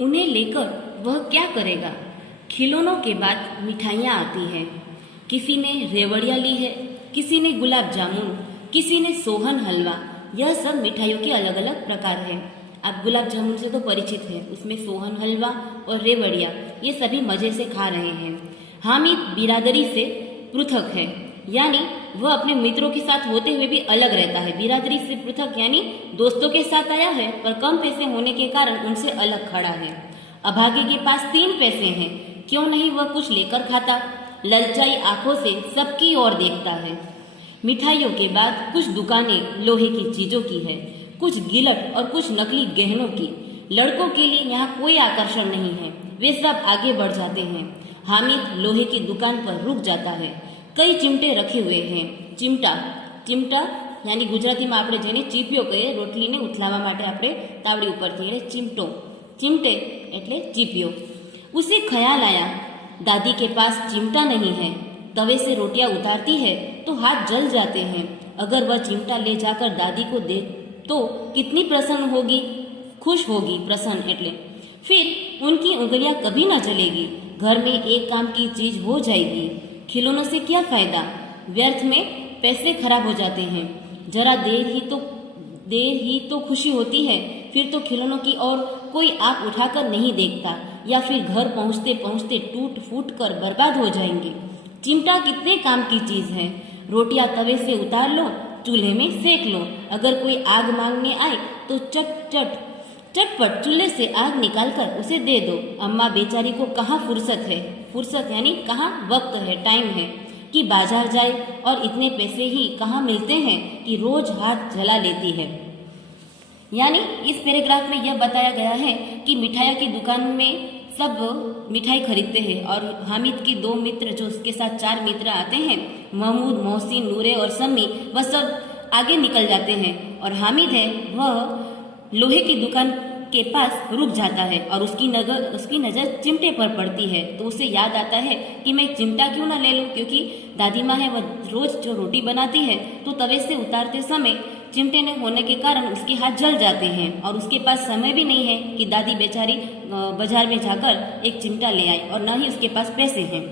उन्हें लेकर वह क्या करेगा। खिलौनों के बाद मिठाइयाँ आती हैं। किसी ने रेवड़ियाँ ली है, किसी ने गुलाब जामुन, किसी ने सोहन हलवा। यह सब मिठाइयों के अलग अलग प्रकार हैं। आप गुलाब जामुन से तो परिचित हैं, उसमें सोहन हलवा और रेवड़ियाँ ये सभी मज़े से खा रहे हैं। हामिद बिरादरी से पृथक है, यानी वह अपने मित्रों के साथ होते हुए भी अलग रहता है। बिरादरी से पृथक यानी दोस्तों के साथ आया है पर कम पैसे होने के कारण उनसे अलग खड़ा है। अभागे के पास 3 पैसे हैं, क्यों नहीं वह कुछ लेकर खाता। ललचाई आंखों से सबकी ओर देखता है। मिठाइयों के बाद कुछ दुकानें लोहे की चीजों की है, कुछ गिलट और कुछ नकली गहनों की। लड़कों के लिए यहाँ कोई आकर्षण नहीं है, वे सब आगे बढ़ जाते हैं। हामिद लोहे की दुकान पर रुक जाता है। कई चिमटे रखे हुए हैं। चिमटा चिमटा यानी ગુજરાતીમાં આપણે જેને ચીપિયો કહીએ, રોટલીને ઉથલાવવા માટે આપણે તાવડી ઉપરથી એટલે चिमटो, चिमटे એટલે ચીપિયો। उसे ख्याल आया, दादी के पास चिमटा नहीं है। तवे से रोटियां उतारती है तो हाथ जल जाते हैं। अगर वह चिमटा ले जाकर दादी को दे तो कितनी प्रसन्न होगी, खुश होगी। प्रसन्न એટલે फिर उनकी उंगलियां कभी ना जलेगी। घर में एक काम की चीज हो जाएगी। खिलौनों से क्या फायदा, व्यर्थ में पैसे खराब हो जाते हैं। जरा देर ही तो खुशी होती है, फिर तो खिलौनों की ओर कोई आंख उठाकर नहीं देखता, या फिर घर पहुंचते पहुंचते टूट फूट कर बर्बाद हो जाएंगे। चिमटा कितने काम की चीज है। रोटियां तवे से उतार लो, चूल्हे में सेक लो। अगर कोई आग मांगने आए तो चटपट चूल्हे से आग निकालकर उसे दे दो। अम्मा बेचारी को कहाँ फुर्सत है, फुर्सत यानी कहाँ वक्त है, टाइम है कि बाजार जाए, और इतने पैसे ही कहाँ मिलते हैं कि रोज हाथ जला लेती है। यानी इस पैराग्राफ में यह बताया गया है कि मिठाइयों की दुकान में सब मिठाई खरीदते हैं और हामिद के 2 मित्र, जो उसके साथ 4 मित्र आते हैं, महमूद, मोहसिन, नूरे और सम्मी, वह सब आगे निकल जाते हैं और हामिद है वह लोहे की दुकान के पास रुक जाता है और उसकी नज़र चिमटे पर पड़ती है। तो उसे याद आता है कि मैं चिमटा क्यों ना ले लूं, क्योंकि दादी माँ है वह रोज जो रोटी बनाती है तो तवे से उतारते समय चिमटे न होने के कारण उसके हाथ जल जाते हैं और उसके पास समय भी नहीं है कि दादी बेचारी बाजार में जाकर एक चिमटा ले आए, और न ही उसके पास पैसे हैं।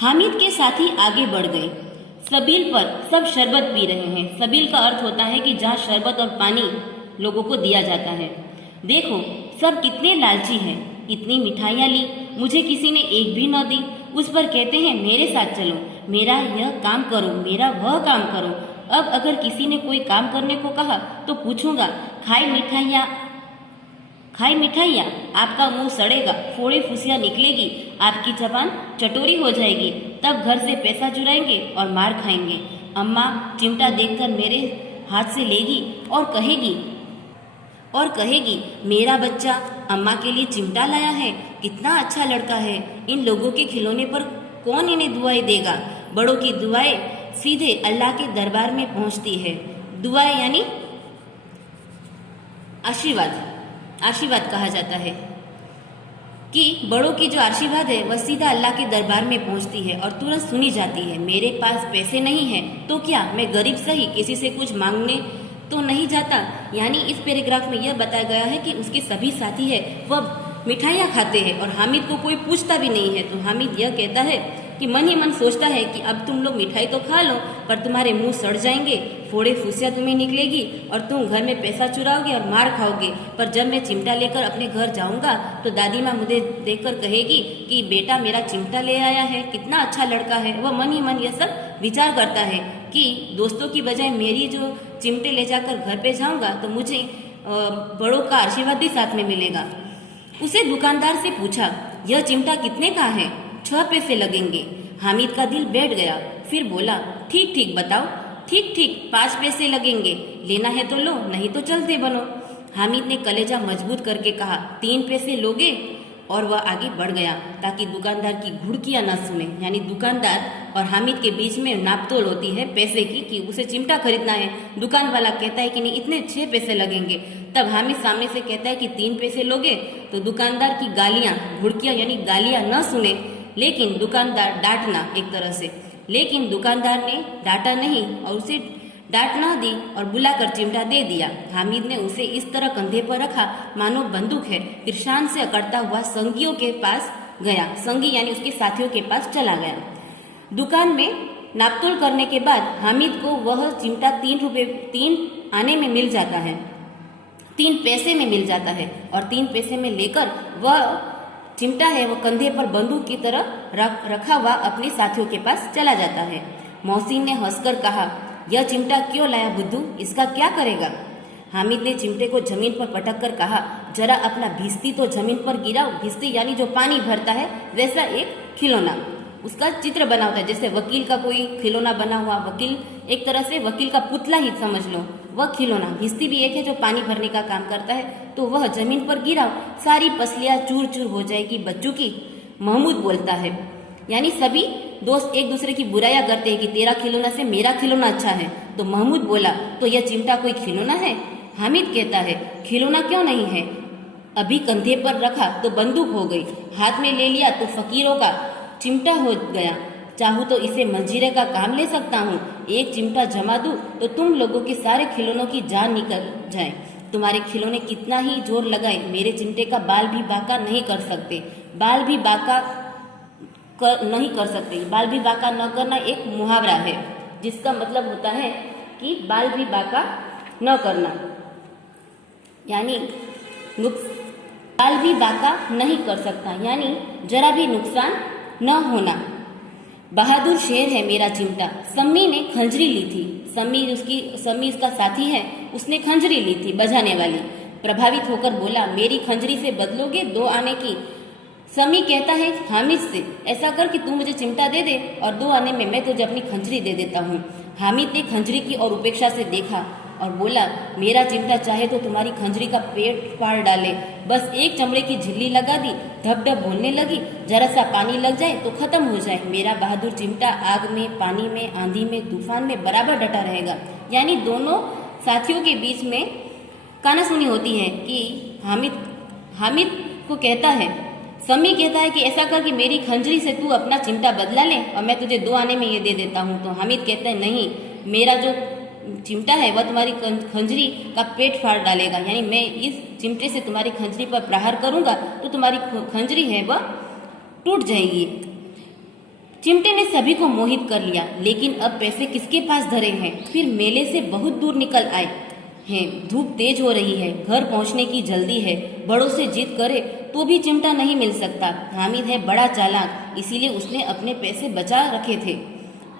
हामिद के साथी आगे बढ़ गए। सबील पर सब शरबत पी रहे हैं। सबील का अर्थ होता है कि जहाँ शरबत और पानी लोगों को दिया जाता है। देखो सब कितने लालची हैं, इतनी मिठाइयाँ ली, मुझे किसी ने एक भी न दी। उस पर कहते हैं मेरे साथ चलो, मेरा यह काम करो, मेरा वह काम करो। अब अगर किसी ने कोई काम करने को कहा तो पूछूंगा, खाई मिठाइयाँ, आपका मुंह सड़ेगा, फोड़े फुसियाँ निकलेगी, आपकी जबान चटोरी हो जाएगी। तब घर से पैसा चुराएंगे और मार खाएंगे। अम्मा चिमटा देखकर मेरे हाथ से लेगी और कहेगी मेरा बच्चा अम्मा के लिए चिमटा लाया है, कितना अच्छा लड़का है। इन लोगों के खिलौने पर कौन इन्हें दुआएं देगा। बड़ों की दुआएं सीधे अल्लाह के दरबार में पहुंचती है। दुआएं यानी आशीर्वाद कहा जाता है कि बड़ों की जो आशीर्वाद है वह सीधा अल्लाह के दरबार में पहुंचती है और तुरंत सुनी जाती है। मेरे पास पैसे नहीं है तो क्या, मैं गरीब सही, किसी से कुछ मांगने तो नहीं जाता। यानी इस पैराग्राफ में यह बताया गया है कि उसके सभी साथी है वह मिठाइयाँ खाते हैं और हामिद को कोई पूछता भी नहीं है। तो हामिद यह कहता है कि मन ही मन सोचता है कि अब तुम लोग मिठाई तो खा लो पर तुम्हारे मुंह सड़ जाएंगे, फोड़े फुसियाँ तुम्हें निकलेगी और तुम घर में पैसा चुराओगे और मार खाओगे। पर जब मैं चिमटा लेकर अपने घर जाऊंगा तो दादी माँ मुझे देखकर कहेगी कि बेटा मेरा चिमटा ले आया है, कितना अच्छा लड़का है। वह मन ही मन यह सब विचार करता है कि दोस्तों की बजाय मेरी जो चिमटे ले जाकर घर पे जाऊंगा तो मुझे बड़ों का आशीर्वाद भी साथ में मिलेगा। उसे दुकानदार से पूछा, यह चिमटा कितने का है? 6 पैसे लगेंगे। हामिद का दिल बैठ गया, फिर बोला, ठीक बताओ। ठीक 5 पैसे लगेंगे, लेना है तो लो, नहीं तो चलते बनो। हामिद ने कलेजा मजबूत करके कहा, 3 पैसे लोगे? और वह आगे बढ़ गया ताकि दुकानदार की घुड़कियां न सुने। यानी दुकानदार और हामिद के बीच में नापतोल होती है पैसे की कि उसे चिमटा खरीदना है। दुकान वाला कहता है कि नहीं, इतने 6 पैसे लगेंगे। तब हामिद सामने से कहता है कि 3 पैसे लोगे? तो दुकानदार की गालियां, घुड़कियां यानी गालियां न सुने, लेकिन दुकानदार डांटना एक तरह से, लेकिन दुकानदार ने डांटा नहीं और उसे डांट न दी और बुलाकर चिमटा दे दिया। हामिद ने उसे इस तरह कंधे पर रखा मानो बंदूक है, फिर शान से अकड़ता हुआ संगियों के पास गया। संगी यानी उसके साथियों के पास चला गया। दुकान में नापतोल करने के बाद हामिद को वह चिमटा 3 आने में मिल जाता है, 3 पैसे में मिल जाता है और 3 पैसे में लेकर वह चिमटा है वो कंधे पर बंदूक की तरह रखा हुआ अपने साथियों के पास चला जाता है। मोहसिन ने हंसकर कहा, यह चिमटा क्यों लाया बुद्धू, इसका क्या करेगा? हामिद ने चिमटे को जमीन पर पटक कर कहा, जरा अपना भिश्ती तो जमीन पर गिराओ। भिश्ती यानी जो पानी भरता है वैसा एक खिलौना, उसका चित्र बना होता है, जैसे वकील का कोई खिलौना बना हुआ, वकील एक तरह से वकील का पुतला ही समझ लो, वह खिलौना। भिश्ती भी एक है जो पानी भरने का काम करता है, तो वह जमीन पर गिराओ, सारी पसलियां चूर चूर हो जाएगी बच्चों की। महमूद बोलता है, यानी सभी दोस्त एक दूसरे की बुराइयां करते हैं कि तेरा खिलौना से मेरा खिलौना अच्छा है। तो महमूद बोला, तो यह चिमटा कोई खिलौना है? हामिद कहता है, खिलौना क्यों नहीं है, अभी कंधे पर रखा तो बंदूक हो गई, हाथ में ले लिया तो फकीरों का चिमटा हो गया। चाहूँ तो इसे मंजीरे का काम ले सकता हूँ, एक चिमटा जमा दूं तो तुम लोगों के सारे खिलौनों की जान निकल जाए। तुम्हारे खिलौने कितना ही जोर लगाए, मेरे चिमटे का बाल भी बांका नहीं कर सकते। बाल भी बांका नहीं कर सकते। बाल भी बांका न करना एक मुहावरा है, जिसका मतलब होता है कि बाल भी बांका न करना, यानी बाल भी बांका नहीं कर सकता, यानी जरा भी नुकसान न होना। बहादुर शेर है मेरा चिमटा। सम्मी ने खंजरी ली थी। सम्मी इसका साथी है, उसने खंजरी ली थी बजाने वाली। प्रभावित होकर बोला, मेरी खंजरी से बदलोगे 2 आने की? सम्मी कहता है हामिद से, ऐसा कर कि तू मुझे चिमटा दे दे और 2 आने में मैं तुझे अपनी खंजरी दे देता हूँ। हामिद ने खंजरी की और उपेक्षा से देखा और बोला, मेरा चिमटा चाहे तो तुम्हारी खंजरी का पेट फाड़ डाले, बस एक चमड़े की झिल्ली लगा दी, धप धप बोलने लगी, जरा सा पानी लग जाए तो खत्म हो जाए। मेरा बहादुर चिमटा आग में, पानी में, आंधी में, तूफान में बराबर डटा रहेगा। यानी दोनों साथियों के बीच में कानासुनी होती है कि हामिद को कहता है, सम्मी कहता है कि ऐसा कर कि मेरी खंजरी से तू अपना चिमटा बदला ले और मैं तुझे 2 आने में ये दे देता हूँ। तो हामिद कहता है, नहीं, मेरा जो चिमटा है वह तुम्हारी खंजरी का पेट फाड़ डालेगा, यानी मैं इस चिमटे से तुम्हारी खंजरी पर प्रहार करूंगा तो तुम्हारी खंजरी है वह टूट जाएगी। चिमटे ने सभी को मोहित कर लिया, लेकिन अब पैसे किसके पास धरे हैं? फिर मेले से बहुत दूर निकल आए हैं, धूप तेज हो रही है, घर पहुंचने की जल्दी है, बड़ों से जिद करे तो भी चिमटा नहीं मिल सकता। हामिद है बड़ा चालाक, इसीलिए उसने अपने पैसे बचा रखे थे।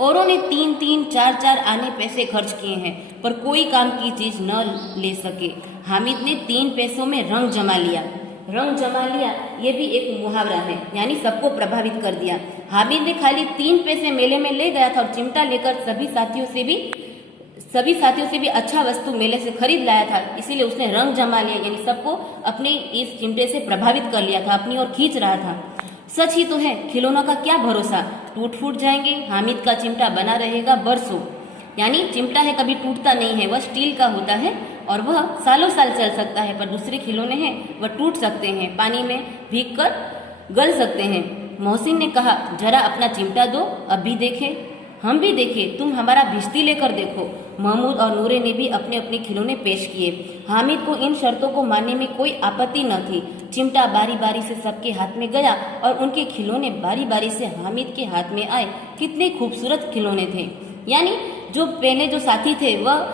औरों ने 3-3, 4-4 आने पैसे खर्च किए हैं, पर कोई काम की चीज न ले सके। हामिद ने 3 पैसों में रंग जमा लिया। रंग जमा लिया ये भी एक मुहावरा है, यानी सबको प्रभावित कर दिया। हामिद ने खाली 3 पैसे मेले में ले गया था और चिमटा लेकर सभी साथियों से भी अच्छा वस्तु मेले से खरीद लाया था, इसीलिए उसने रंग जमा लिया, यानी सबको अपने इस चिमटे से प्रभावित कर लिया था, अपनी ओर खींच रहा था। सच ही तो है, खिलौनों का क्या भरोसा, टूट फूट जाएंगे। हामिद का चिमटा बना रहेगा बरसों, यानी चिमटा है कभी टूटता नहीं है, वह स्टील का होता है और वह सालों साल चल सकता है। पर दूसरे खिलौने हैं वह टूट सकते हैं, पानी में भीग कर गल सकते हैं। मोहसिन ने कहा, जरा अपना चिमटा दो, अब भी देखे, हम भी देखे, तुम हमारा भिश्ती लेकर देखो। महमूद और नूरे ने भी अपने अपने खिलौने पेश किए। हामिद को इन शर्तों को मानने में कोई आपत्ति न थी। चिमटा बारी बारी से सबके हाथ में गया और उनके खिलौने बारी बारी से हामिद के हाथ में आए। कितने खूबसूरत खिलौने थे, यानी जो पहले जो साथी थे वह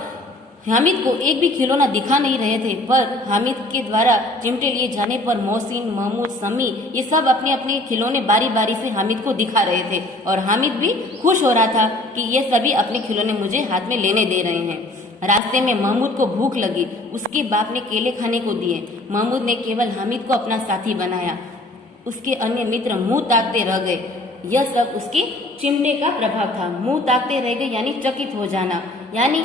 हामिद को एक भी खिलौना दिखा नहीं रहे थे, पर हामिद के द्वारा चिमटे लिए जाने पर मोहसिन, महमूद, सम्मी ये सब अपने अपने खिलौने बारी बारी से हामिद को दिखा रहे थे और हामिद भी खुश हो रहा था कि ये सभी अपने खिलौने मुझे हाथ में लेने दे रहे हैं। रास्ते में महमूद को भूख लगी, उसके बाप ने केले खाने को दिए। महमूद ने केवल हामिद को अपना साथी बनाया, उसके अन्य मित्र मुंह ताकते रह गए। यह सब उसके चिमटे का प्रभाव था। मुंह ताकते रह गए यानी चकित हो जाना, यानी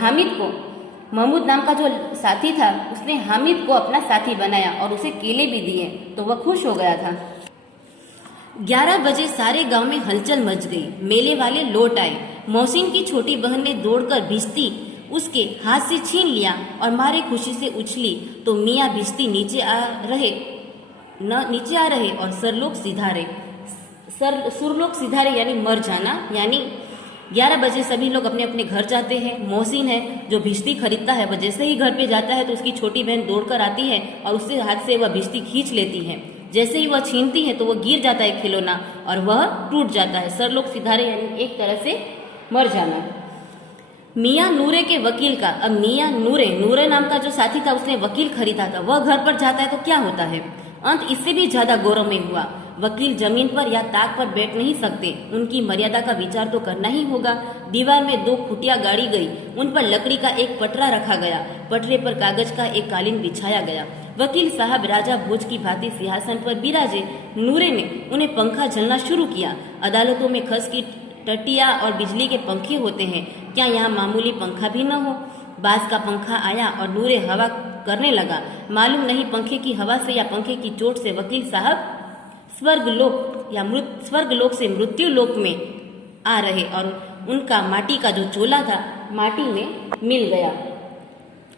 हामिद को, महमूद नाम का जो साथी था उसने हामिद को अपना साथी बनाया और उसे केले भी दिए तो वह खुश हो गया था। 11 बजे सारे गांव में हलचल मच गई। मेले वाले लौट आए। मोहसिन की छोटी बहन ने दौड़कर भिश्ती उसके हाथ से छीन लिया और मारे खुशी से उछली तो मियाँ भिश्ती नीचे आ रहे और सुरलोक सिधारे यानी मर जाना, यानी 11 बजे सभी लोग अपने अपने घर जाते हैं। मोहसिन है जो भिश्ती खरीदता है, वह जैसे ही घर पे जाता है तो उसकी छोटी बहन दौड़कर आती है और उससे हाथ से वह भिश्ती खींच लेती है। जैसे ही वह छीनती है तो वह गिर जाता है खिलौना और वह टूट जाता है। सरलोक सिधारे यानी एक तरह से मर जाना। मियाँ नूरे के वकील का, अब मियाँ नूरे नाम का जो साथी था उसने वकील खरीदा था, वह घर पर जाता है तो क्या होता है। अंत इससे भी ज्यादा गौरवमय हुआ। वकील जमीन पर या ताक पर बैठ नहीं सकते, उनकी मर्यादा का विचार तो करना ही होगा। दीवार में 2 खुटिया गाड़ी गई, उन पर लकड़ी का एक पटरा रखा गया, पटरे पर कागज का एक कालीन बिछाया गया। वकील साहब राजा भोज की भांति सिंहासन पर बिराजे। नूरे ने उन्हें पंखा झलना शुरू किया। अदालतों में खस की टटिया और बिजली के पंखे होते हैं, क्या यहाँ मामूली पंखा भी न हो। बांस का पंखा आया और नूरे हवा करने लगा। मालूम नहीं पंखे की हवा से या पंखे की चोट से वकील साहब स्वर्गलोक से मृत्यु लोक में आ रहे और उनका माटी का जो चोला था माटी में मिल गया।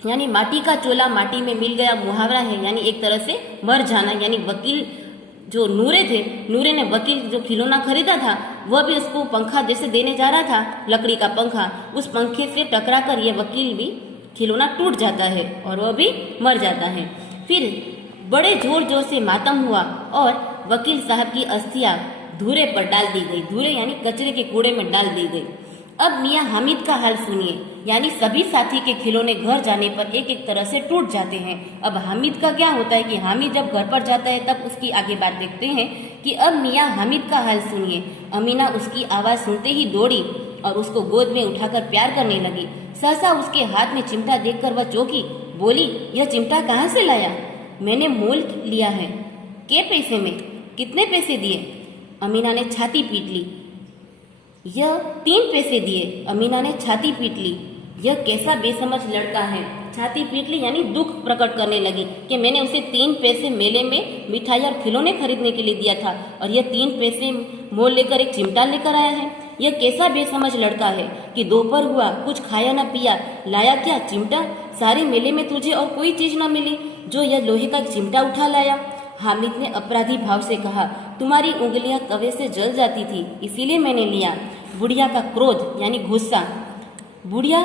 यानी माटी का चोला माटी में मिल गया मुहावरा है, यानी एक तरह से मर जाना। यानी वकील जो नूरे ने वकील जो खिलौना खरीदा था वह भी उसको पंखा जैसे देने जा रहा था, लकड़ी का पंखा, उस पंखे से टकरा कर यह वकील भी खिलौना टूट जाता है और वह भी मर जाता है। फिर बड़े जोर जोर से मातम हुआ और वकील साहब की अस्थियां धूरे पर डाल दी गई। धूरे यानी कचरे के कूड़े में डाल दी गई। अब मियाँ हामिद का हाल सुनिए। यानी सभी साथी के खिलौने घर जाने पर एक एक तरह से टूट जाते हैं। अब हामिद का क्या होता है कि हामिद जब घर पर जाता है तब उसकी आगे बात देखते हैं कि अब मियाँ हामिद का हाल सुनिए। अमीना उसकी आवाज सुनते ही दौड़ी और उसको गोद में उठाकर प्यार करने लगी। सहसा उसके हाथ में चिमटा देखकर वह चौंकी, बोली, यह चिमटा कहाँ से लाया? मैंने मोल लिया है। के पैसे में? कितने पैसे दिए? अमीना ने छाती पीट ली। यह 3 पैसे दिए। अमीना ने छाती पीट ली। यह कैसा बेसमझ लड़का है। छाती पीट ली यानी दुख प्रकट करने लगी कि मैंने उसे 3 पैसे मेले में मिठाई और खिलौने खरीदने के लिए दिया था और यह 3 पैसे मोल लेकर एक चिमटा लेकर आया है। यह कैसा बेसमझ लड़का है कि दोपहर हुआ, कुछ खाया न पिया, लाया क्या? चिमटा। सारे मेले में तुझे और कोई चीज न मिली जो यह लोहे का चिमटा उठा लाया। हामिद ने अपराधी भाव से कहा, तुम्हारी उंगलियां तवे से जल जाती थी इसीलिए मैंने लिया। बुढ़िया का क्रोध यानी गुस्सा, बुढ़िया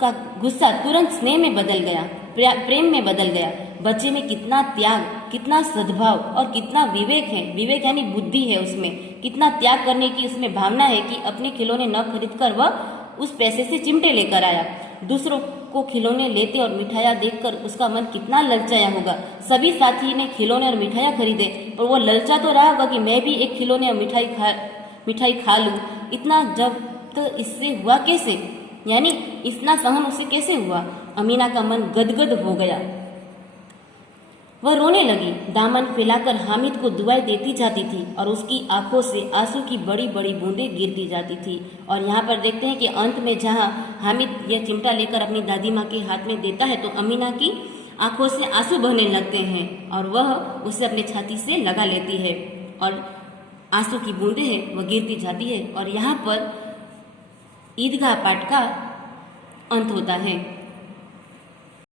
का गुस्सा तुरंत स्नेह में बदल गया, प्रेम में बदल गया। बच्चे में कितना त्याग, कितना सद्भाव और कितना विवेक है। विवेक यानी बुद्धि है उसमें, कितना त्याग करने की उसमें भावना है कि अपने खिलौने न खरीद कर वह उस पैसे से चिमटे लेकर आया। दूसरों को खिलौने लेते और मिठाइयाँ देखकर उसका मन कितना ललचाया होगा। सभी साथी ने खिलौने और मिठाइयाँ खरीदे पर वो ललचा तो रहा होगा कि मैं भी एक खिलौने और मिठाई खा लूं। इतना जब तो इससे हुआ कैसे, यानी इतना सहन उसे कैसे हुआ। अमीना का मन गदगद हो गया। वह रोने लगी, दामन फैलाकर हामिद को दुआएं देती जाती थी और उसकी आंखों से आंसू की बड़ी बड़ी बूंदें गिरती जाती थी। और यहाँ पर देखते हैं कि अंत में जहाँ हामिद यह चिमटा लेकर अपनी दादी माँ के हाथ में देता है तो अमीना की आंखों से आंसू बहने लगते हैं और वह उसे अपने छाती से लगा लेती है और आंसू की बूंदें हैं वह गिरती जाती है। और यहाँ पर ईदगाह पाठ का अंत होता है।